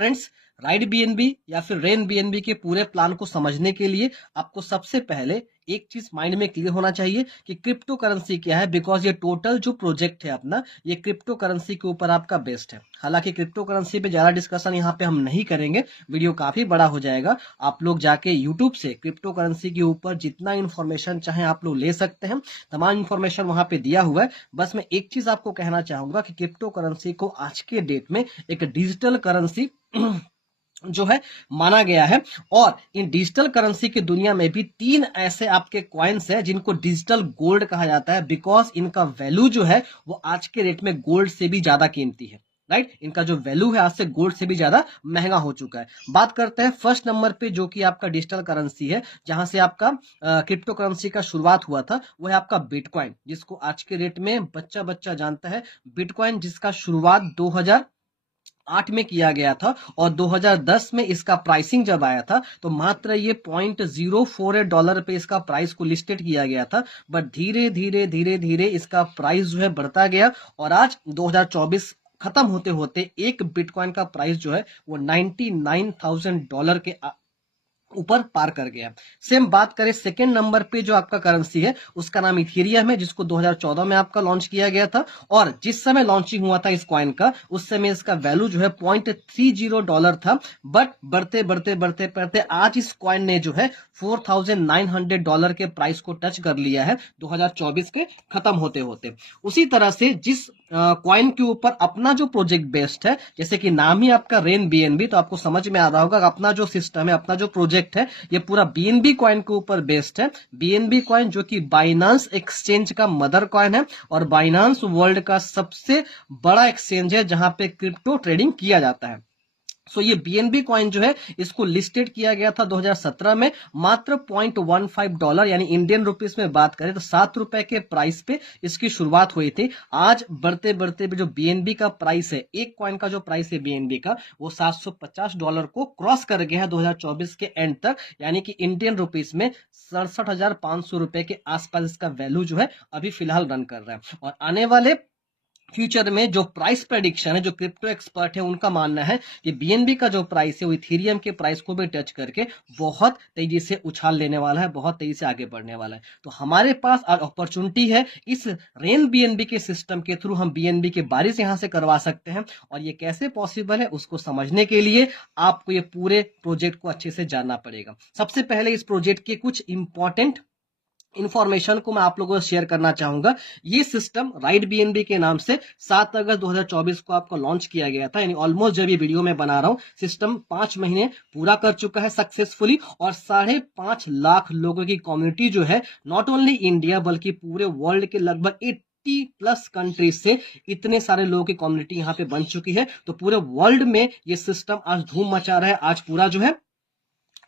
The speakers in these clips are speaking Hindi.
फ्रेंड्स, राइड बीएनबी या फिर रेन बीएनबी के पूरे प्लान को समझने के लिए आपको सबसे पहले एक चीज माइंड में क्लियर होना चाहिए कि क्रिप्टो करेंसी क्या है, बिकॉज ये टोटल जो प्रोजेक्ट है अपना, ये क्रिप्टो करेंसी के ऊपर आपका बेस्ड है। हालांकि क्रिप्टो करेंसी पे ज्यादा डिस्कशन यहाँ पे हम नहीं करेंगे, वीडियो काफी बड़ा हो जाएगा। आप लोग जाके यूट्यूब से क्रिप्टो करेंसी के ऊपर जितना इन्फॉर्मेशन चाहे आप लोग ले सकते हैं, तमाम इन्फॉर्मेशन वहां पे दिया हुआ है। बस मैं एक चीज आपको कहना चाहूंगा कि क्रिप्टो करेंसी को आज के डेट में एक डिजिटल करेंसी जो है माना गया है। और इन डिजिटल करेंसी की दुनिया में भी 3 ऐसे आपके कॉइन्स हैं जिनको डिजिटल गोल्ड कहा जाता है, बिकॉज इनका वैल्यू जो है वो आज के रेट में गोल्ड से भी ज्यादा कीमती है। राइट, इनका जो वैल्यू है आज से गोल्ड से भी ज्यादा महंगा हो चुका है। बात करते हैं फर्स्ट नंबर पे जो कि आपका डिजिटल करेंसी है, जहां से आपका क्रिप्टो करेंसी का शुरुआत हुआ था, वो है आपका बिटकॉइन, जिसको आज के रेट में बच्चा बच्चा जानता है। बिटकॉइन जिसका शुरुआत 2008 में किया गया था और 2010 में इसका प्राइसिंग जब आया था तो मात्र ये $0.048 पे इसका प्राइस को लिस्टेड किया गया था। बट धीरे धीरे धीरे धीरे इसका प्राइस जो है बढ़ता गया और आज 2024 खत्म होते होते एक बिटकॉइन का प्राइस जो है वो $99,000 के ऊपर पार कर गया। सेम बात करें सेकेंड नंबर पे जो आपका करेंसी है, उसका नाम इथेरियम है, जिसको 2014 में आपका लॉन्च किया गया था। और जिस समय लॉन्चिंग हुआ था इस कॉइन का, उस समय इसका वैल्यू जो है $0.30 था। बट बढ़ते बढ़ते बढ़ते बढ़ते आज इस कॉइन ने जो है $4,900 के प्राइस को टच कर लिया है 2024 के खत्म होते होते। उसी तरह से जिस कॉइन के ऊपर अपना जो प्रोजेक्ट बेस्ड है, जैसे कि नाम ही आपका रेन बीएनबी, तो आपको समझ में आ रहा होगा अपना जो सिस्टम है, अपना जो प्रोजेक्ट है, ये पूरा बीएनबी कॉइन के ऊपर बेस्ड है। बीएनबी कॉइन जो कि बाइनांस एक्सचेंज का मदर कॉइन है और बाइनांस वर्ल्ड का सबसे बड़ा एक्सचेंज है जहां पे क्रिप्टो ट्रेडिंग किया जाता है। सो ये बीएनबी कॉइन जो है इसको लिस्टेड किया गया था 2017 में मात्र $0.15, यानी इंडियन रुपीस में बात करें तो ₹7 के प्राइस पे इसकी शुरुआत हुई थी। आज बढ़ते बढ़ते जो बीएनबी का प्राइस है, एक कॉइन का जो प्राइस है बीएनबी का, वो $750 को क्रॉस कर गया है 2024 के एंड तक, यानी कि इंडियन रुपीस में ₹67,500 के आसपास इसका वैल्यू जो है अभी फिलहाल रन कर रहा है। और आने वाले फ्यूचर में जो प्राइस प्रेडिक्शन है, जो क्रिप्टो एक्सपर्ट है उनका मानना है कि बीएनबी का जो प्राइस है वो इथेरियम के प्राइस को भी टच करके बहुत तेजी से उछाल लेने वाला है, बहुत तेजी से आगे बढ़ने वाला है। तो हमारे पास आज अपॉर्चुनिटी है, इस रेन बीएनबी के सिस्टम के थ्रू हम बीएनबी के बारिश यहां से करवा सकते हैं। और ये कैसे पॉसिबल है उसको समझने के लिए आपको ये पूरे प्रोजेक्ट को अच्छे से जानना पड़ेगा। सबसे पहले इस प्रोजेक्ट के कुछ इंपॉर्टेंट इंफॉर्मेशन को मैं आप लोगों को शेयर करना चाहूंगा। ये सिस्टम राइड बीएनबी के नाम से 7 अगस्त 2024 को आपको लॉन्च किया गया था, यानी ऑलमोस्ट जब ये वीडियो में बना रहा हूं सिस्टम 5 महीने पूरा कर चुका है सक्सेसफुली और 5.5 लाख लोगों की कम्युनिटी जो है, नॉट ओनली इंडिया बल्कि पूरे वर्ल्ड के लगभग 80+ कंट्रीज से इतने सारे लोगों की कम्युनिटी यहाँ पे बन चुकी है। तो पूरे वर्ल्ड में ये सिस्टम आज धूम मचा रहा है, आज पूरा जो है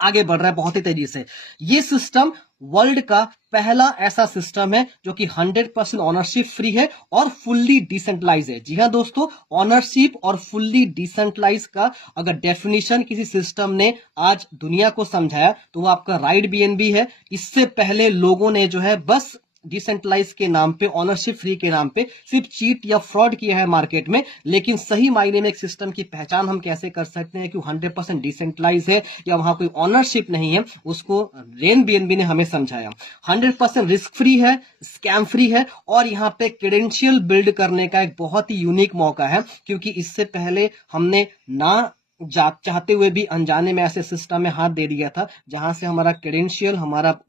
आगे बढ़ रहा है बहुत ही तेजी से। ये सिस्टम वर्ल्ड का पहला ऐसा सिस्टम है जो कि 100% ऑनरशिप फ्री है और फुल्ली डिसेंट्रलाइज है। जी हाँ दोस्तों, ऑनरशिप और फुल्ली डिसेंट्रलाइज का अगर डेफिनेशन किसी सिस्टम ने आज दुनिया को समझाया तो वो आपका राइड बीएनबी है। इससे पहले लोगों ने जो है बस डिसेंट्रलाइज के नाम पे, ऑनरशिप फ्री के नाम पे सिर्फ चीट या फ्रॉड किया है मार्केट में। लेकिन सही मायने में एक सिस्टम की पहचान हम कैसे कर सकते हैं कि 100% डिसेंट्रलाइज है या वहां कोई ऑनरशिप नहीं है, उसको रेन बीएनबी ने हमें समझाया। 100% रिस्क फ्री है, स्कैम फ्री है और यहाँ पे क्रेडेंशियल बिल्ड करने का एक बहुत ही यूनिक मौका है, क्योंकि इससे पहले हमने ना चाहते हुए भी अनजाने में ऐसे सिस्टम में हाथ दे दिया था जहां से हमारा क्रेडेंशियल, हमारा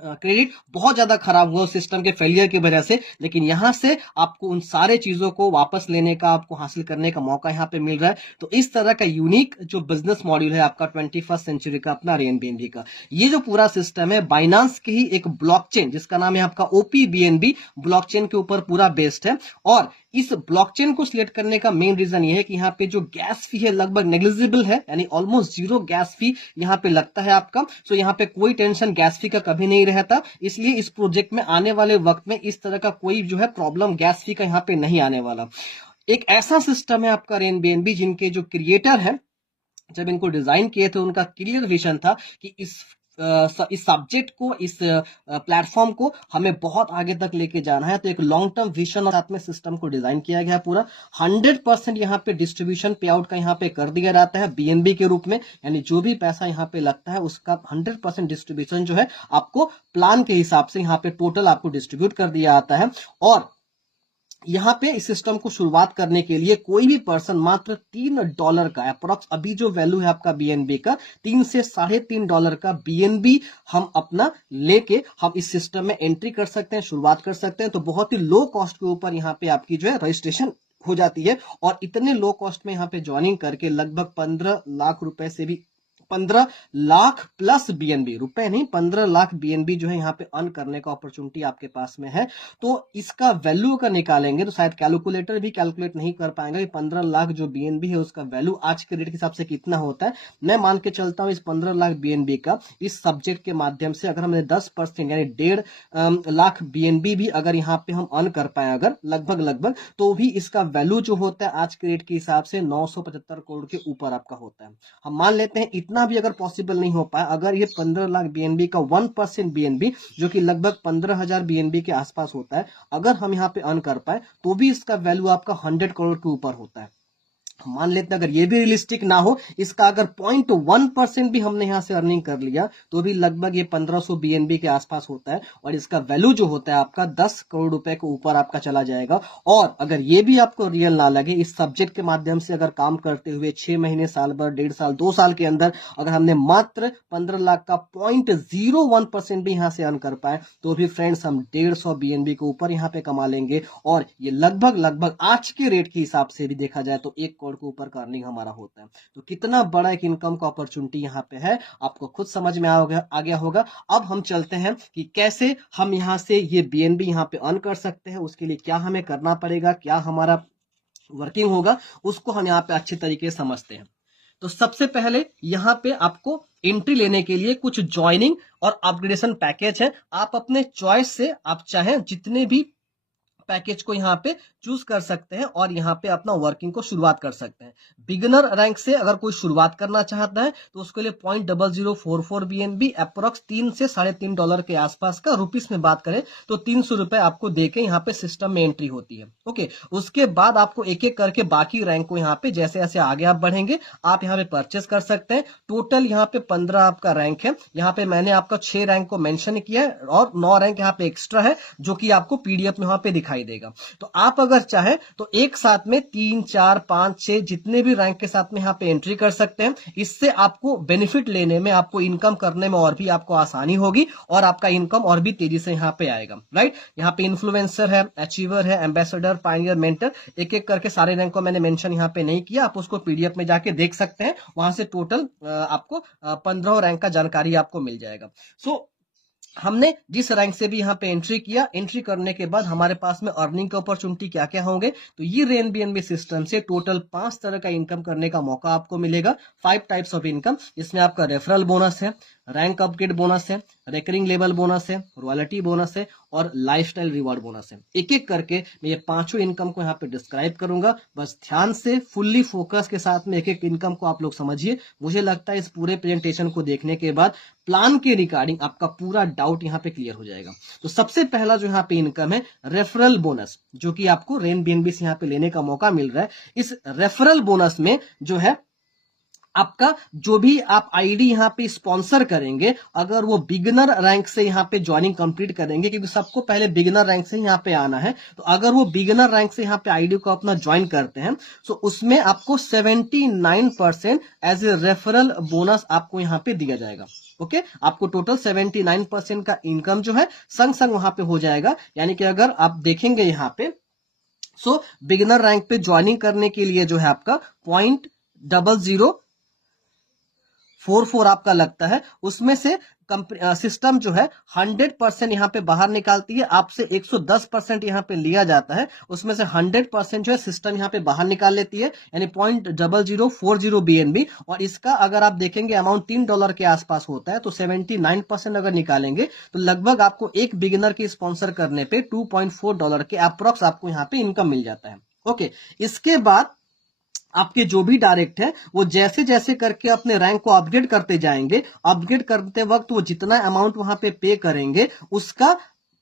क्रेडिट बहुत ज्यादा खराब हुआ सिस्टम के फेलियर की वजह से। लेकिन यहां से आपको उन सारे चीजों को वापस लेने का, आपको हासिल करने का मौका यहां पे मिल रहा है। तो इस तरह का यूनिक जो बिजनेस मॉड्यूल है आपका 21st सेंचुरी का अपना रेन बीएनबी का, ये जो पूरा सिस्टम है बाइनांस की ही एक ब्लॉकचेन जिसका नाम है आपका ओपी बीएनबी ब्लॉकचेन के ऊपर पूरा बेस्ड है। और इस ब्लॉकचेन को सिलेक्ट करने का मेन रीजन ये है कि यहाँ पे जो गैस फी है लगभग नेग्लिजिबल है, यानी ऑलमोस्ट 0 गैस फी यहाँ पे लगता है आपका। सो यहाँ पे कोई टेंशन गैस फी का कभी नहीं रहता, इसलिए इस प्रोजेक्ट में आने वाले वक्त में इस तरह का कोई जो है प्रॉब्लम गैस फी का यहाँ पे नहीं आने वाला। एक ऐसा सिस्टम है आपका रेन बीएनबी जिनके जो क्रिएटर है, जब इनको डिजाइन किए थे उनका क्लियर विजन था कि इस इस सब्जेक्ट को, इस प्लेटफॉर्म को हमें बहुत आगे तक लेके जाना है। तो एक लॉन्ग टर्म विजन और साथ में सिस्टम को डिजाइन किया गया है पूरा। 100% यहाँ पे डिस्ट्रीब्यूशन पे आउट का यहाँ पे कर दिया जाता है बीएनबी के रूप में, यानी जो भी पैसा यहाँ पे लगता है उसका 100% डिस्ट्रीब्यूशन जो है आपको प्लान के हिसाब से यहाँ पे टोटल आपको डिस्ट्रीब्यूट कर दिया जाता है। और यहाँ पे इस सिस्टम को शुरुआत करने के लिए कोई भी पर्सन मात्र $3 का अप्रोक्स, अभी जो वैल्यू है आपका बीएनबी का, $3 से $3.5 का बीएनबी हम अपना लेके हम इस सिस्टम में एंट्री कर सकते हैं, शुरुआत कर सकते हैं। तो बहुत ही लो कॉस्ट के ऊपर यहाँ पे आपकी जो है रजिस्ट्रेशन हो जाती है। और इतने लो कॉस्ट में यहाँ पे ज्वाइनिंग करके लगभग 15 लाख रुपए से भी 15 लाख प्लस बीएनबी, रुपए नहीं, 15 लाख बीएनबी जो है यहाँ पे अर्न करने का अपॉर्चुनिटी आपके पास में है। तो इसका वैल्यू अगर निकालेंगे तो शायद कैलकुलेटर भी कैलकुलेट नहीं कर पाएंगे कि 15 लाख जो बीएनबी है उसका वैल्यू आज के रेट के हिसाब से कितना होता है। मैं मान के चलता हूँ इस 15 लाख बीएनबी का इस सब्जेक्ट के माध्यम से अगर हमने 10% यानी 1.5 लाख बीएनबी भी अगर यहाँ पे हम अर्न कर पाए अगर लगभग, तो भी इसका वैल्यू जो होता है आज के रेट के हिसाब से 975 करोड़ के ऊपर आपका होता है। हम मान लेते हैं इतना भी अगर पॉसिबल नहीं हो पाया, अगर ये 15 लाख बीएनबी का 1% बीएनबी जो कि लगभग 15,000 बीएनबी के आसपास होता है, अगर हम यहाँ पे अर्न कर पाए तो भी इसका वैल्यू आपका 100 करोड़ के ऊपर होता है। मान लेते हैं अगर ये भी रियलिस्टिक ना हो, इसका अगर 0.1% भी हमने यहां से अर्निंग कर लिया तो भी लगभग ये 1500 बीएनबी के आसपास होता है। और इसका वैल्यू जो होता है आपका 10 करोड़ रुपए के ऊपर आपका चला जाएगा। और अगर ये भी आपको रियल ना लगे, इस सब्जेक्ट के माध्यम से अगर काम करते हुए 6 महीने, साल भर, 1.5 साल, 2 साल के अंदर अगर हमने मात्र 15 लाख का 0.01% भी यहां से अर्न कर पाए तो भी फ्रेंड्स हम 150 बीएनबी के ऊपर यहाँ पे कमा लेंगे। और ये लगभग आज के रेट के हिसाब से भी देखा जाए तो 1 करोड़ के ऊपर का अर्निंग हमारा होता है। तो कितना बड़ा एक इनकम का अपॉर्चुनिटी यहाँ पे है, आपको खुद समझ में आ गया होगा। अब हम चलते हैं कि कैसे हम यहाँ से ये बीएनबी यहाँ पे अर्न कर सकते हैं, उसके लिए क्या हमें करना पड़ेगा, क्या हमारा वर्किंग होगा, उसको हम यहाँ पे अच्छे तरीके से समझते हैं। तो सबसे पहले यहाँ पे आपको एंट्री लेने के लिए कुछ ज्वाइनिंग और अपग्रेडेशन पैकेज है। आप अपने चॉइस से आप चाहें जितने भी पैकेज को यहाँ पे चूज कर सकते हैं और यहाँ पे अपना वर्किंग को शुरुआत कर सकते हैं। बिगिनर रैंक से अगर कोई शुरुआत करना चाहता है तो उसके लिए 0.0044 बीएनबी अप्रोक्स $3 से $3.5 के आसपास का, रुपीस में बात करें तो 300 रुपए आपको देके यहाँ पे सिस्टम में एंट्री होती है। ओके, उसके बाद आपको एक एक करके बाकी रैंक को यहाँ पे जैसे जैसे आगे आप बढ़ेंगे आप यहाँ पे परचेस कर सकते हैं। टोटल यहाँ पे 15 आपका रैंक है। यहाँ पे मैंने आपका 6 रैंक को मेंशन किया है और 9 रैंक यहाँ पे एक्स्ट्रा है जो कि आपको पीडीएफ में यहाँ पे दिखाई देगा। तो आप अगर चाहे तो एक साथ में 3, 4, 5, 6 जितने भी रैंक के साथ में यहाँ पे एंट्री कर सकते हैं। इससे आपको बेनिफिट लेने में, आपको इनकम करने में और भी आपको आसानी होगी और आपका इनकम और भी तेजी से यहाँ पे आएगा। राइट, यहाँ पे इन्फ्लुएंसर है, अचीवर है, एम्बेसडर, पायनियर, मेंटर, एक एक करके सारे रैंक को मैंने मेंशन यहाँ पे नहीं किया। आप उसको पीडीएफ में जाके देख सकते हैं, वहां से टोटल आपको 15 रैंक का जानकारी आपको मिल जाएगा। सो हमने जिस रैंक से भी यहाँ पे एंट्री किया, एंट्री करने के बाद हमारे पास में अर्निंग के अपॉर्चुनिटी क्या क्या होंगे, तो ये रेन बीएनबी सिस्टम से टोटल 5 तरह का इनकम करने का मौका आपको मिलेगा। 5 टाइप्स ऑफ इनकम, इसमें आपका रेफरल बोनस है, रैंक अपग्रेड बोनस है, रेकरिंग लेवल बोनस है, रॉयल्टी बोनस है और लाइफस्टाइल रिवॉर्ड बोनस है। एक एक करके मैं ये पांचों इनकम को यहाँ पे डिस्क्राइब करूंगा। बस ध्यान से फुल्ली फोकस के साथ में एक एक इनकम को आप लोग समझिए। मुझे लगता है इस पूरे प्रेजेंटेशन को देखने के बाद प्लान के रिगार्डिंग आपका पूरा डाउट यहाँ पे क्लियर हो जाएगा। तो सबसे पहला जो यहाँ पे इनकम है रेफरल बोनस, जो कि आपको रेन बीएनबी से यहाँ पे लेने का मौका मिल रहा है। इस रेफरल बोनस में जो है आपका जो भी आप आईडी यहाँ पे स्पॉन्सर करेंगे, अगर वो बिगिनर रैंक से यहाँ पे ज्वाइनिंग कंप्लीट करेंगे, क्योंकि सबको पहले बिगिनर रैंक से यहाँ पे आना है, तो अगर वो बिगिनर रैंक से यहाँ पे आईडी को अपना ज्वाइन करते हैं तो उसमें आपको 79% एज ए रेफरल बोनस आपको यहाँ पे दिया जाएगा। ओके, आपको टोटल 79% का इनकम जो है संग संग वहां पे हो जाएगा। यानी कि अगर आप देखेंगे यहाँ पे, सो बिगिनर रैंक पे ज्वाइनिंग करने के लिए जो है आपका 0.0044 आपका लगता है, उसमें से सिस्टम जो है 100% यहाँ पे बाहर निकालती है, आपसे 110% यहाँ पे लिया जाता है, उसमें से 100% जो है सिस्टम यहाँ पे बाहर निकाल लेती है, यानी 0.0040 बीएनबी। और इसका अगर आप देखेंगे अमाउंट $3 के आसपास होता है, तो 79% अगर निकालेंगे तो लगभग आपको एक बिगिनर के स्पॉन्सर करने पे $2.4 के अप्रोक्स आपको यहाँ पे इनकम मिल जाता है। ओके, इसके बाद आपके जो भी डायरेक्ट है वो जैसे जैसे करके अपने रैंक को अपग्रेड करते जाएंगे, अपग्रेड करते वक्त वो जितना अमाउंट वहां पे करेंगे उसका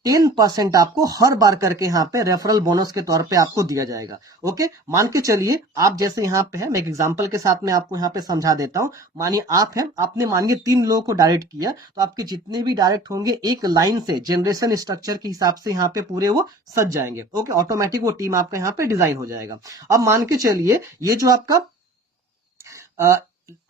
10% आपको हर बार करके यहाँ पे रेफरल बोनस के तौर पे आपको दिया जाएगा। ओके, मान के चलिए आप जैसे यहाँ पे है, मैं एक एग्जांपल के साथ में आपको यहाँ पे समझा देता हूं। मानिए आप हैं, आपने मानिए 3 लोगों को डायरेक्ट किया, तो आपके जितने भी डायरेक्ट होंगे एक लाइन से जनरेशन स्ट्रक्चर के हिसाब से यहाँ पे पूरे वो सज जाएंगे। ओके, ऑटोमेटिक वो टीम आपका यहाँ पे डिजाइन हो जाएगा। अब मान के चलिए ये जो आपका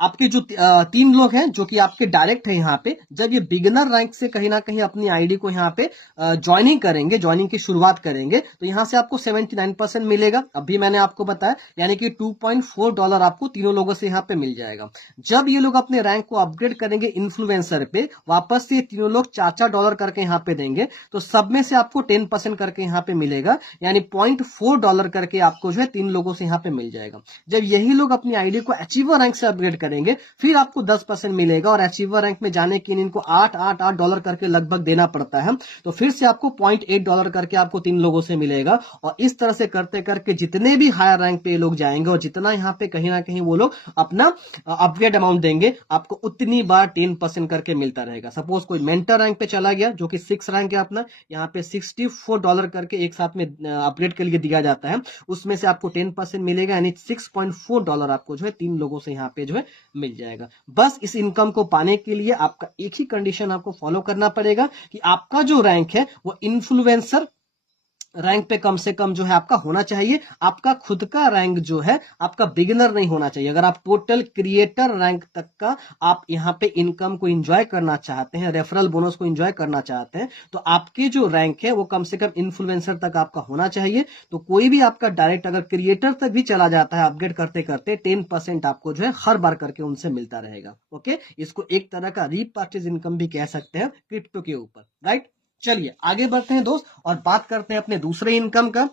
आपके जो 3 लोग हैं जो कि आपके डायरेक्ट है यहाँ पे, जब ये बिगिनर रैंक से कहीं ना कहीं अपनी आईडी को यहाँ पे ज्वाइनिंग करेंगे, ज्वाइनिंग की शुरुआत करेंगे, तो यहाँ से आपको 79% मिलेगा। अभी मैंने आपको बताया, यानी कि $2.4 आपको तीनों लोगों से यहाँ पे मिल जाएगा। जब ये लोग अपने रैंक को अपग्रेड करेंगे इन्फ्लुएंसर पे, वापस से तीनों लोग $4 करके यहाँ पे देंगे, तो सब में से आपको 10% करके यहाँ पे मिलेगा, यानी $0.4 करके आपको जो है 3 लोगों से यहाँ पे मिल जाएगा। जब यही लोग अपनी आईडी को अचीवर रैंक से अपग्रेड करेंगे, फिर आपको 10% मिलेगा, और अचीवर रैंक में जाने के लिए इनको $8 करके लगभग देना पड़ता है, तो फिर से आपको $0.8 करके आपको 3 लोगों से मिलेगा। और इस तरह से करते करके जितने भी हायर रैंक पे लोग जाएंगे और जितना यहाँ पे कहीं ना कहीं वो लोग अपना अपग्रेड अमाउंट देंगे, आपको उतनी बार 10% करके मिलता रहेगा। सपोज कोई मेंटर रैंक पे चला गया जो कि 6 रैंक है अपना, यहाँ पे $64 करके एक साथ में अपग्रेड के लिए दिया जाता है, उसमें से आपको 10% मिलेगा, यानी $6.4 आपको जो है 3 लोगों से यहाँ पे जो है मिल जाएगा। बस इस इनकम को पाने के लिए आपका एक ही कंडीशन आपको फॉलो करना पड़ेगा कि आपका जो रैंक है वो इन्फ्लुएंसर रैंक पे कम से कम जो है आपका होना चाहिए। आपका खुद का रैंक जो है आपका बिगिनर नहीं होना चाहिए। अगर आप टोटल क्रिएटर रैंक तक का आप यहाँ पे इनकम को एंजॉय करना चाहते हैं, रेफरल बोनस को एंजॉय करना चाहते हैं, तो आपके जो रैंक है वो कम से कम इन्फ्लुएंसर तक आपका होना चाहिए। तो कोई भी आपका डायरेक्ट अगर क्रिएटर तक भी चला जाता है अपग्रेड करते करते, 10% आपको जो है हर बार करके उनसे मिलता रहेगा। ओके, इसको एक तरह का रीपार्टेज इनकम भी कह सकते हैं क्रिप्टो के ऊपर, राइट। चलिए आगे बढ़ते हैं दोस्त, और बात करते हैं अपने दूसरे इनकम का,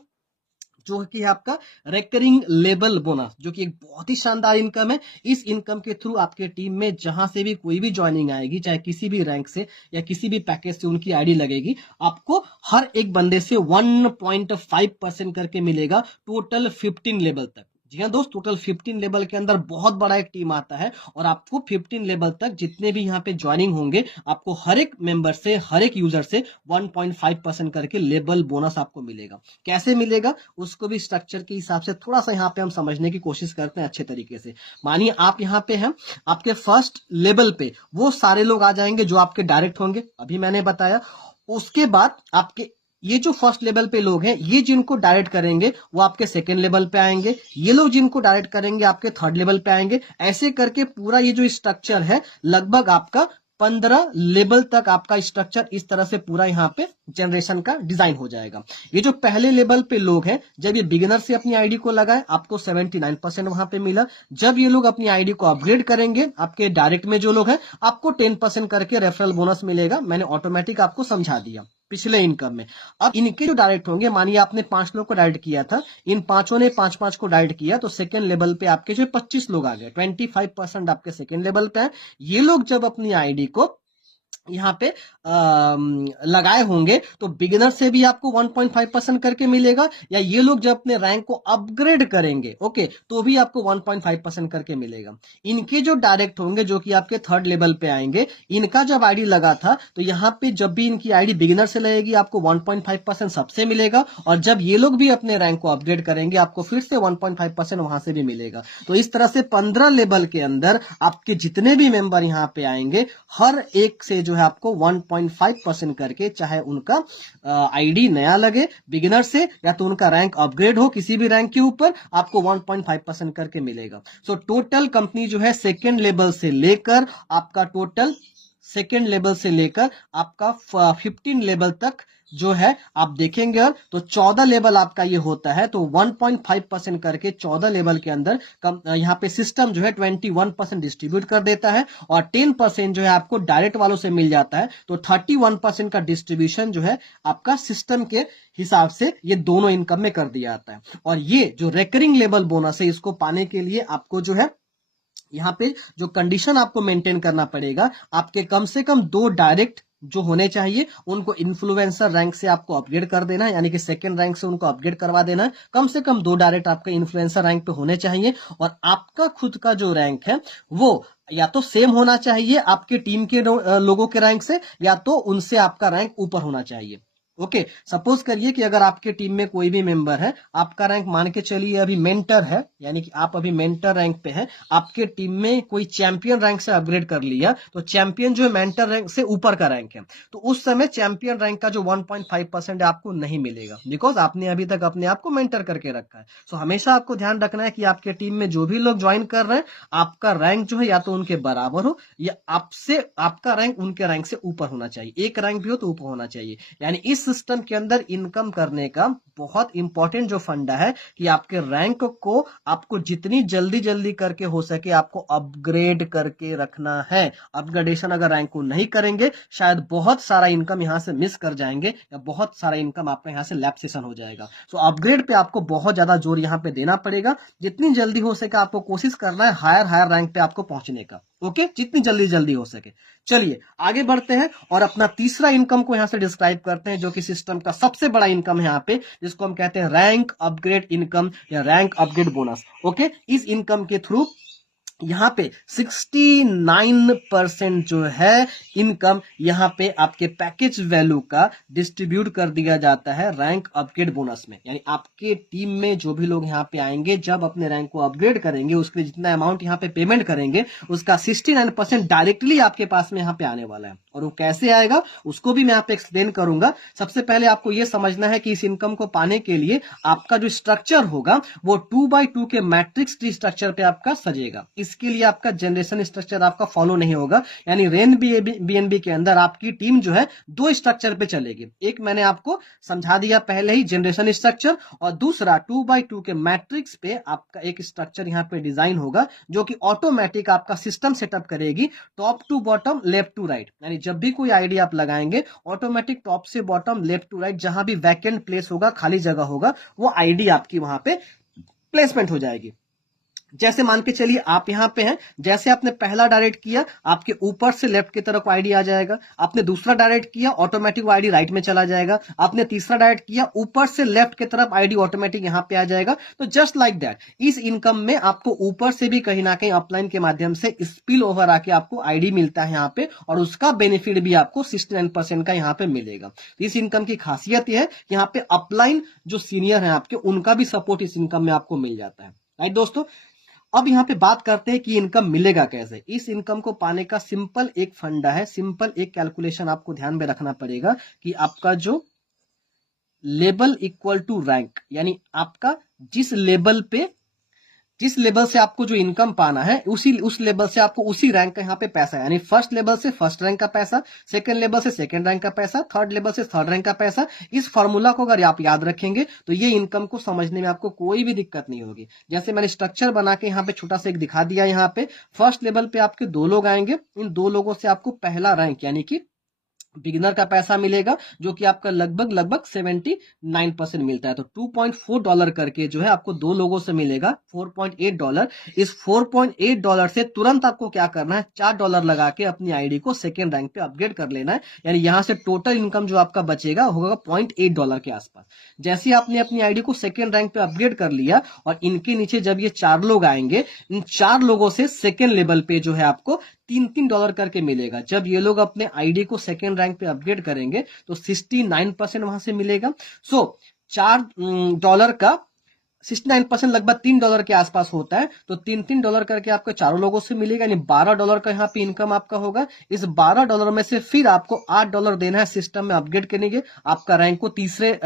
जो कि आपका रेकरिंग लेबल बोनस, जो कि एक बहुत ही शानदार इनकम है। इस इनकम के थ्रू आपके टीम में जहां से भी कोई भी ज्वाइनिंग आएगी, चाहे किसी भी रैंक से या किसी भी पैकेज से उनकी आईडी लगेगी, आपको हर एक बंदे से 1.5% करके मिलेगा टोटल 15 लेवल तक। जी हाँ दोस्त, टोटल 15 लेवल के अंदर बहुत बड़ा एक टीम आता है, और आपको 15 लेवल तक जितने भी यहाँ पे ज्वाइनिंग होंगे, आपको हर एक मेंबर से, हर एक यूजर से 1.5% करके लेवल बोनस आपको मिलेगा। कैसे मिलेगा उसको भी स्ट्रक्चर के हिसाब से थोड़ा सा यहाँ पे हम समझने की कोशिश करते हैं अच्छे तरीके से। मानिए आप यहाँ पे हैं, आपके फर्स्ट लेवल पे वो सारे लोग आ जाएंगे जो आपके डायरेक्ट होंगे, अभी मैंने बताया। उसके बाद आपके ये जो फर्स्ट लेवल पे लोग हैं, ये जिनको डायरेक्ट करेंगे वो आपके सेकंड लेवल पे आएंगे, ये लोग जिनको डायरेक्ट करेंगे आपके थर्ड लेवल पे आएंगे। ऐसे करके पूरा ये जो स्ट्रक्चर है, लगभग आपका 15 लेवल तक आपका स्ट्रक्चर इस तरह से पूरा यहाँ पे जनरेशन का डिजाइन हो जाएगा। ये जो पहले लेवल पे लोग हैं, जब ये बिगिनर से अपनी आईडी को लगाए, आपको 79% वहां पे मिला। जब ये लोग अपनी आईडी को अपग्रेड करेंगे, आपके डायरेक्ट में जो लोग हैं, आपको 10% करके रेफरल बोनस मिलेगा। मैंने ऑटोमेटिक आपको समझा दिया पिछले इनकम में। अब इनके जो डायरेक्ट होंगे, मानिए आपने 5 लोग को डायरेक्ट किया था, इन 5 ने 5-5 को डायरेक्ट किया, तो सेकंड लेवल पे आपके जो 25 लोग आ गए, 25% आपके सेकंड लेवल पे है। ये लोग जब अपनी आईडी को यहाँ पे लगाए होंगे, तो बिगिनर से भी आपको 1.5% करके मिलेगा, या ये लोग जब अपने रैंक को अपग्रेड करेंगे, ओके, तो भी आपको 1.5% करके मिलेगा। इनके जो डायरेक्ट होंगे, जो कि आपके थर्ड लेवल पे आएंगे, इनका जब आईडी लगा था, तो यहाँ पे जब भी इनकी आईडी बिगिनर से लगेगी, आपको 1.5% सबसे मिलेगा, और जब ये लोग भी अपने रैंक को अपग्रेड करेंगे, आपको फिर से 1.5% वहां से भी मिलेगा। तो इस तरह से 15 लेवल के अंदर आपके जितने भी मेंबर यहाँ पे आएंगे, हर एक से जो है आपको 1.5% करके, चाहे उनका आईडी नया लगे बिगिनर से, या तो उनका रैंक अपग्रेड हो किसी भी रैंक के ऊपर, आपको 1.5% करके मिलेगा। सो टोटल कंपनी जो है सेकेंड लेवल से लेकर आपका टोटल सेकेंड लेवल से लेकर आपका 15 लेवल तक जो है आप देखेंगे, तो 14 लेवल आपका ये होता है। तो 1.5% करके 14 लेवल के अंदर यहाँ पे सिस्टम जो है 21% डिस्ट्रीब्यूट कर देता है, और 10% जो है आपको डायरेक्ट वालों से मिल जाता है। तो 31% का डिस्ट्रीब्यूशन जो है आपका सिस्टम के हिसाब से ये दोनों इनकम में कर दिया जाता है। और ये जो रेकरिंग लेवल बोनस है, इसको पाने के लिए आपको जो है यहाँ पे जो कंडीशन आपको मेंटेन करना पड़ेगा, आपके कम से कम 2 डायरेक्ट जो होने चाहिए उनको इन्फ्लुएंसर रैंक से आपको अपग्रेड कर देना है, यानी कि सेकंड रैंक से उनको अपग्रेड करवा देना है। कम से कम 2 डायरेक्ट आपके इन्फ्लुएंसर रैंक पे होने चाहिए, और आपका खुद का जो रैंक है वो या तो सेम होना चाहिए आपके टीम के लोगों के रैंक से, या तो उनसे आपका रैंक ऊपर होना चाहिए। ओके, सपोज करिए कि अगर आपके टीम में कोई भी मेंबर है, आपका रैंक मान के चलिए अभी मेंटर है, यानी कि आप अभी मेंटर रैंक पे हैं, आपके टीम में कोई चैंपियन रैंक से अपग्रेड कर लिया, तो चैंपियन जो है मेंटर रैंक से ऊपर का रैंक है, तो उस समय चैंपियन रैंक का जो 1.5% है आपको नहीं मिलेगा, बिकॉज आपने अभी तक अपने आप को मेंटर करके रखा है। सो हमेशा आपको ध्यान रखना है कि आपके टीम में जो भी लोग ज्वाइन कर रहे हैं, आपका रैंक जो है या तो उनके बराबर हो, या आपसे आपका रैंक उनके रैंक से ऊपर होना चाहिए। एक रैंक भी हो तो ऊपर होना चाहिए। यानी इस सिस्टम के अंदर इनकम करने का बहुत इंपॉर्टेंट जो फंडा है कि आपके रैंक को आपको जितनी जल्दी जल्दी करके हो सके आपको अपग्रेड करके रखना है। अपग्रेडेशन अगर रैंक को नहीं करेंगे, शायद बहुत सारा इनकम यहां से मिस कर जाएंगे, या बहुत सारा इनकम आपका यहां से लैप सेशन हो जाएगा। सो अपग्रेड पे आपको बहुत ज्यादा जोर यहां पे देना पड़ेगा। जितनी जल्दी हो सके आपको कोशिश करना है हायर हायर रैंक पे आपको पहुंचने का। ओके, जितनी जल्दी जल्दी हो सके। चलिए आगे बढ़ते हैं और अपना तीसरा इनकम को यहां से डिस्क्राइब करते हैं, जो कि सिस्टम का सबसे बड़ा इनकम है यहाँ पे, जिसको हम कहते हैं रैंक अपग्रेड इनकम या रैंक अपग्रेड बोनस। ओके, इस इनकम के थ्रू यहाँ पे 69% जो है इनकम यहाँ पे आपके पैकेज वैल्यू का डिस्ट्रीब्यूट कर दिया जाता है रैंक अपग्रेड बोनस में। यानी आपके टीम में जो भी लोग यहाँ पे आएंगे, जब अपने रैंक को अपग्रेड करेंगे, उसके जितना अमाउंट यहाँ पे पेमेंट करेंगे, उसका 69% डायरेक्टली आपके पास में यहाँ पे आने वाला है। और वो कैसे आएगा उसको भी मैं यहाँ पे एक्सप्लेन करूंगा। सबसे पहले आपको ये समझना है कि इस इनकम को पाने के लिए आपका जो स्ट्रक्चर होगा वो 2x2 के मैट्रिक्स ट्री स्ट्रक्चर पे आपका सजेगा। इसके लिए आपका जनरेशन स्ट्रक्चर आपका फॉलो नहीं होगा। यानी रेन बीएनबी के अंदर आपकी टीम जो है 2 स्ट्रक्चर पे चलेगी। एक मैंने आपको समझा दिया पहले ही, जनरेशन स्ट्रक्चर, और दूसरा 2x2 के मैट्रिक्स पे आपका एक स्ट्रक्चर यहाँ पे डिजाइन होगा, जो कि ऑटोमेटिक आपका सिस्टम सेटअप करेगी top to bottom, left to right. यानी जब भी कोई आईडी आप लगाएंगे, ऑटोमेटिक टॉप से बॉटम, लेफ्ट टू राइट, जहां भी वैकेंट प्लेस होगा, खाली जगह होगा, वो आईडी आपकी वहां पे प्लेसमेंट हो जाएगी। जैसे मान के चलिए आप यहां पे हैं, जैसे आपने पहला डायरेक्ट किया, आपके ऊपर से लेफ्ट की तरफ आईडी आ जाएगा। आपने दूसरा डायरेक्ट किया, ऑटोमेटिक आईडी राइट में चला जाएगा। आपने तीसरा डायरेक्ट किया, ऊपर से लेफ्ट की तरफ आईडी ऑटोमेटिक यहां पे आ जाएगा। तो जस्ट लाइक दैट इस इनकम में आपको ऊपर से भी कहीं ना कहीं अपलाइन के माध्यम से स्पिल ओवर आके आपको आईडी मिलता है यहाँ पे, और उसका बेनिफिट भी आपको 69% का यहाँ पे मिलेगा। इस इनकम की खासियत यह है कि यहाँ पे अपलाइन जो सीनियर है आपके, उनका भी सपोर्ट इस इनकम में आपको मिल जाता है। राइट दोस्तों, अब यहां पे बात करते हैं कि इनकम मिलेगा कैसे। इस इनकम को पाने का सिंपल एक फंडा है, सिंपल एक कैलकुलेशन आपको ध्यान में रखना पड़ेगा कि आपका जो लेवल इक्वल टू रैंक, यानी आपका जिस लेवल से आपको जो इनकम पाना है, उस लेवल से आपको उसी रैंक का यहाँ पे पैसा, यानी फर्स्ट लेवल से फर्स्ट रैंक का पैसा, सेकंड लेवल से सेकंड रैंक का पैसा, थर्ड लेवल से थर्ड रैंक का पैसा। इस फॉर्मूला को अगर आप याद रखेंगे तो ये इनकम को समझने में आपको कोई भी दिक्कत नहीं होगी। जैसे मैंने स्ट्रक्चर बना के यहाँ पे छोटा सा एक दिखा दिया। यहाँ पे फर्स्ट लेवल पे आपके 2 लोग आएंगे, इन 2 लोगों से आपको पहला रैंक यानी कि बिगिनर का पैसा मिलेगा, जो कि आपका लगभग 79% मिलता है। तो $2.4 करके जो है आपको 2 लोगों से मिलेगा $4.8। इस $4.8 से तुरंत आपको क्या करना है, $4 लगा के अपनी आईडी को सेकेंड रैंक पे अपग्रेड कर लेना है। यानी यहां से टोटल इनकम जो आपका बचेगा होगा $0.8 के आसपास। जैसे आपने अपनी आईडी को सेकेंड रैंक पे अपग्रेड कर लिया, और इनके नीचे जब ये 4 लोग आएंगे, इन 4 लोगों से सेकेंड लेवल पे जो है आपको $3 करके मिलेगा। जब ये लोग अपने आईडी को सेकेंड रैंक पे अपग्रेड करेंगे तो 69% वहां से मिलेगा। सो $4 का 69% लगभग $3 के आसपास होता है। तो $3 करके आपको 4 लोगों से मिलेगा, यानी $12 का यहाँ पे इनकम आपका होगा। इस $12 में से फिर आपको $8 देना है सिस्टम में अपग्रेड करने के, आपका रैंक को तीसरे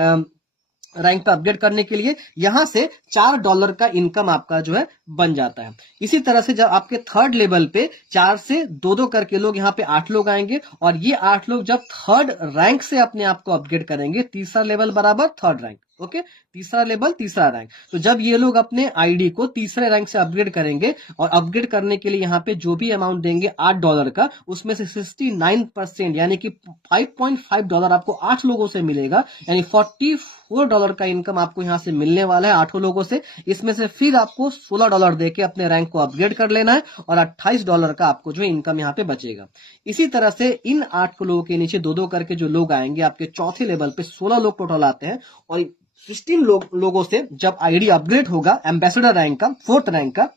रैंक पे अपडेट करने के लिए। यहां से $4 का इनकम आपका जो है बन जाता है। इसी तरह से जब आपके थर्ड लेवल पे 4 से 2 करके लोग, यहाँ पे 8 लोग आएंगे, और ये 8 लोग जब थर्ड रैंक से अपने आप को अपग्रेड करेंगे, तीसरा लेवल बराबर थर्ड रैंक, ओके, तीसरा लेवल, तीसरा रैंक। तो जब ये लोग अपने आईडी को तीसरे रैंक से अपग्रेड करेंगे, और अपग्रेड करने के लिए यहाँ पे जो भी अमाउंट देंगे $8 का, उसमें से 69% यानी कि $5.5 आपको 8 लोगों से मिलेगा, यानी $44 का इनकम आपको यहाँ से मिलने वाला है 8 लोगों से। इसमें से फिर आपको $16 दे के अपने रैंक को अपग्रेड कर लेना है, और $28 का आपको जो इनकम यहाँ पे बचेगा। इसी तरह से इन 8 लोगों के नीचे दो दो करके जो लोग आएंगे, आपके चौथे लेवल पे 16 लोग टोटल आते हैं, और 16 लोगों से जब आईडी अपग्रेड होगा एम्बेसडर रैंक का, फोर्थ रैंक का,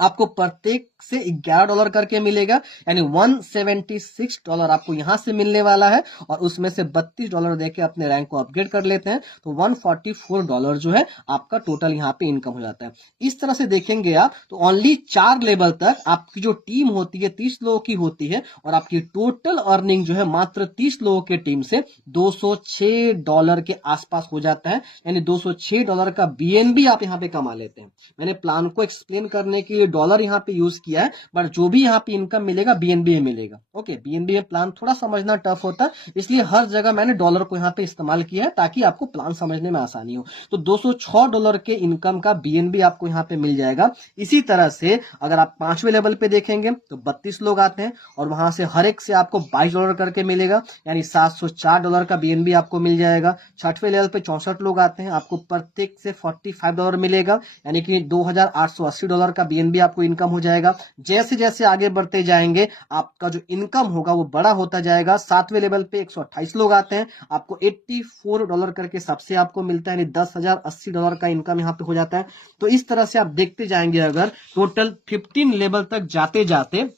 आपको प्रत्येक से $11 करके मिलेगा, यानी $176 आपको यहां से मिलने वाला है, और उसमें से $32 देके अपने रैंक को अपग्रेड कर लेते हैं, तो $144 जो है आपका टोटल यहाँ पे इनकम हो जाता है। इस तरह से देखेंगे आप तो ओनली 4 लेवल तक आपकी जो टीम होती है 30 लोगों की होती है, और आपकी टोटल अर्निंग जो है मात्र 30 लोगों के टीम से $206 के आसपास हो जाता है, यानी $206 का बीएनबी आप यहाँ पे कमा लेते हैं। मैंने प्लान को एक्सप्लेन करने के लिए डॉलर यहाँ पे यूज किया है, बट जो भी यहाँ पे इनकम मिलेगा बीएनबी में मिलेगा। ओके, बीएनबी में प्लान थोड़ा समझना टफ होता है, इसलिए हर जगह मैंने डॉलर को यहाँ पे इस्तेमाल किया है ताकि आपको प्लान समझने में आसानी हो। तो $206 के इनकम का बीएनबी आपको यहाँ पे मिल जाएगा। इसी तरह से अगर आप 5वें लेवल पे देखेंगे तो 32 लोग आते हैं, और वहां से हर एक से आपको $22 करके मिलेगा, यानी $704 का बीएनबी आपको मिल जाएगा। 6वें लेवल पे 64 लोग आते हैं, आपको प्रत्येक से $45 मिलेगा, यानी कि $2880 का बीएनबी आपको इनकम हो जाएगा। जैसे जैसे आगे बढ़ते जाएंगे आपका जो इनकम होगा वो बड़ा होता जाएगा। 7वें लेवल पे 128 लोग आते हैं, आपको $84 करके सबसे आपको मिलता है, यानी $10,080 का इनकम यहाँ पे हो जाता है। तो इस तरह से आप देखते जाएंगे, अगर टोटल 15 लेवल तक जाते जाते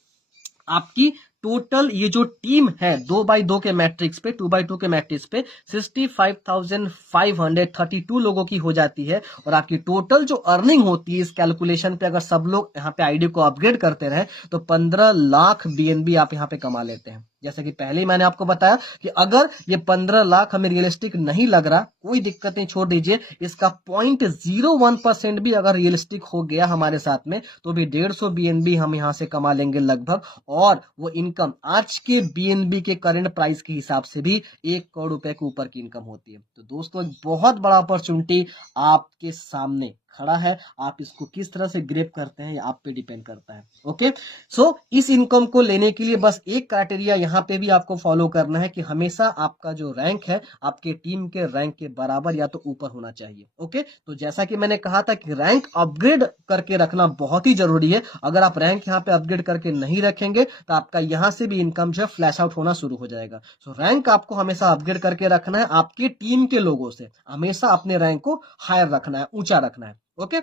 आपकी टोटल ये जो टीम है 2x2 के मैट्रिक्स पे, 2x2 के मैट्रिक्स पे 65,532 लोगों की हो जाती है, और आपकी टोटल जो अर्निंग होती है इस कैलकुलेशन पे, अगर सब लोग यहाँ पे आईडी को अपग्रेड करते रहे तो 15 लाख बीएनबी आप यहाँ पे कमा लेते हैं। जैसे कि पहले ही मैंने आपको बताया कि अगर ये 15 लाख हमें रियलिस्टिक नहीं लग रहा, कोई दिक्कत नहीं, छोड़ दीजिए, इसका 0.01% भी अगर रियलिस्टिक हो गया हमारे साथ में तो भी 150 बीएनबी हम यहां से कमा लेंगे लगभग, और वो इनकम आज के बीएनबी के करंट प्राइस के हिसाब से भी 1 करोड़ रुपए के ऊपर की इनकम होती है। तो दोस्तों एक बहुत बड़ा अपॉर्चुनिटी आपके सामने खड़ा है, आप इसको किस तरह से ग्रेप करते हैं ये आप पे डिपेंड करता है। ओके, सो इस इनकम को लेने के लिए बस एक क्राइटेरिया यहाँ पे भी आपको फॉलो करना है कि हमेशा आपका जो रैंक है आपके टीम के रैंक के बराबर या तो ऊपर होना चाहिए। ओके, तो जैसा कि मैंने कहा था कि रैंक अपग्रेड करके रखना बहुत ही जरूरी है। अगर आप रैंक यहाँ पे अपग्रेड करके नहीं रखेंगे तो आपका यहाँ से भी इनकम जो है फ्लैश आउट होना शुरू हो जाएगा। सो रैंक आपको हमेशा अपग्रेड करके रखना है, आपके टीम के लोगों से हमेशा अपने रैंक को हायर रखना है, ऊंचा रखना है। ओके,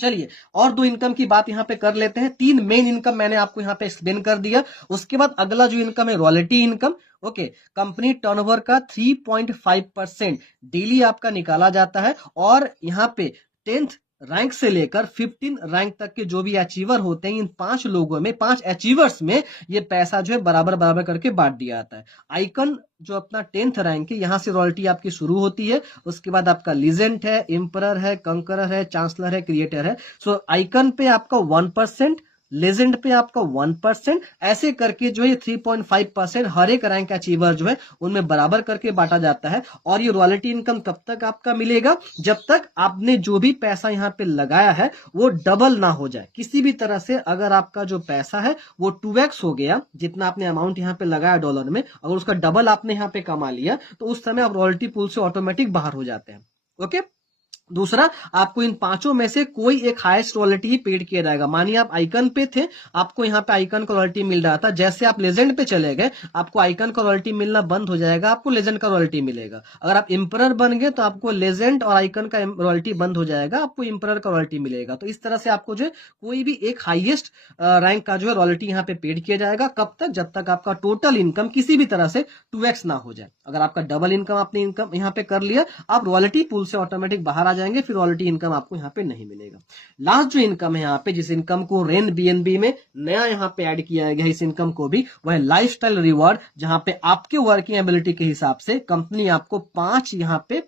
चलिए और 2 इनकम की बात यहाँ पे कर लेते हैं। 3 मेन इनकम मैंने आपको यहाँ पे एक्सप्लेन कर दिया। उसके बाद अगला जो इनकम है royalty income. Okay, company turnover का 3.5% डेली आपका निकाला जाता है, और यहाँ पे 10th रैंक से लेकर 15 रैंक तक के जो भी अचीवर होते हैं, इन 5 लोगों में, 5 अचीवर्स में ये पैसा जो है बराबर बराबर करके बांट दिया जाता है। आइकन जो अपना 10th रैंक है, यहां से रॉयल्टी आपकी शुरू होती है। उसके बाद आपका लीजेंड है, एम्परर है, कंकरर है, चांसलर है, क्रिएटर है। सो आइकन पे आपका 1%, लेजेंड पे आपका 1%, ऐसे करके जो है 3.5% हर एक रैंक अचीवर जो है उनमें बराबर करके बांटा जाता है। और ये रॉयल्टी इनकम तब तक आपका मिलेगा जब तक आपने जो भी पैसा यहाँ पे लगाया है वो डबल ना हो जाए किसी भी तरह से। अगर आपका जो पैसा है वो 2x हो गया, जितना आपने अमाउंट यहाँ पे लगाया डॉलर में, अगर उसका डबल आपने यहाँ पे कमा लिया तो उस समय आप रॉयल्टी पूल से ऑटोमेटिक बाहर हो जाते हैं। ओके, दूसरा, आपको इन 5 में से कोई एक हाईएस्ट रॉयल्टी ही पेड किया जाएगा। मानिए आप आइकन पे थे, आपको यहाँ पे आइकन का रॉयल्टी मिल रहा था, जैसे आप लेजेंड पे चले गए आपको आइकन का रॉयल्टी मिलना बंद हो जाएगा, आपको लेजेंड का रॉयल्टी मिलेगा। अगर आप इंपरर बन गए तो आपको लेजेंड और आइकन का रॉयल्टी बंद हो जाएगा, आपको इंपरर का रॉयल्टी मिलेगा। तो इस तरह से आपको जो है कोई भी एक हाईएस्ट रैंक का जो है रॉयल्टी यहाँ पे पेड किया जाएगा। कब तक? जब तक आपका टोटल इनकम किसी भी तरह से 2x ना हो जाए। अगर आपका डबल इनकम आपने इनकम यहाँ पे कर लिया, आप रॉयल्टी पूल से ऑटोमेटिक बाहर आ जाएंगे, फिर रॉयल्टी इनकम आपको यहाँ पे नहीं मिलेगा। लास्ट जो इनकम है यहाँ पे, जिस इनकम को रेन बीएनबी में नया यहाँ पे ऐड किया गया, इस इनकम को भी, वह है लाइफस्टाइल रिवॉर्ड, जहां पे आपके वर्किंग एबिलिटी के हिसाब से कंपनी आपको 5 यहाँ पे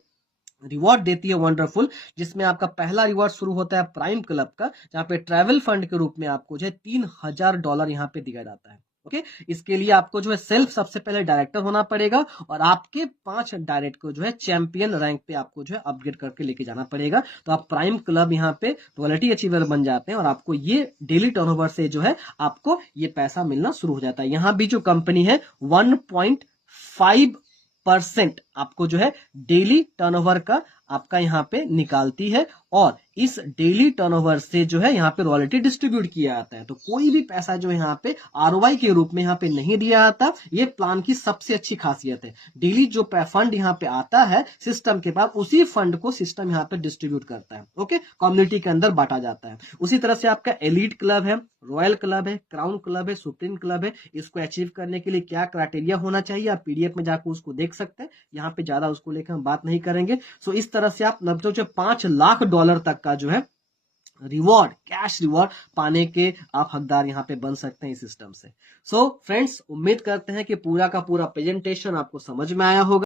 रिवॉर्ड देती है वंडरफुल, जिसमें आपका पहला रिवॉर्ड शुरू होता है प्राइम क्लब का, जहां पे ट्रैवल फंड के रूप में आपको जो है $3,000 यहाँ पे दिया जाता है। ओके, इसके लिए आपको जो है सेल्फ सबसे पहले डायरेक्टर होना पड़ेगा और आपके 5 डायरेक्ट को जो है चैंपियन रैंक पे आपको जो है अपग्रेड करके लेके जाना पड़ेगा। तो आप प्राइम क्लब यहाँ पे क्वालिटी अचीवर बन जाते हैं और आपको ये डेली टर्नओवर से जो है आपको ये पैसा मिलना शुरू हो जाता है। यहाँ भी जो कंपनी है 1.5% आपको जो है डेली टर्नओवर का आपका यहाँ पे निकालती है और इस डेली टर्नओवर से जो है यहाँ पे रॉयल्टी डिस्ट्रीब्यूट किया जाता है। तो कोई भी पैसा जो यहाँ पे आरओआई के रूप में यहाँ पे नहीं दिया जाता। ये प्लान की सबसे अच्छी खासियत है। डेली जो फंड यहाँ पे आता है सिस्टम के पास, उसी फंड को सिस्टम यहाँ पे डिस्ट्रीब्यूट करता है। ओके, कम्युनिटी के अंदर बांटा जाता है। उसी तरह से आपका एलीट क्लब है, रॉयल क्लब है, क्राउन क्लब है, सुप्रीम क्लब है। इसको अचीव करने के लिए क्या क्राइटेरिया होना चाहिए आप पीडीएफ में जाकर उसको देख सकते हैं। यहाँ पे ज्यादा उसको लेकर हम बात नहीं करेंगे। सो इस तरह से आप मतलब जो $5 लाख तक का जो है रिवॉर्ड, कैश रिवॉर्ड पाने के आप हकदार यहाँ पे बन सकते हैं इस सिस्टम से। सो फ्रेंड्स, उम्मीद करते हैं कि पूरा का पूरा प्रेजेंटेशन आपको समझ में आया होगा।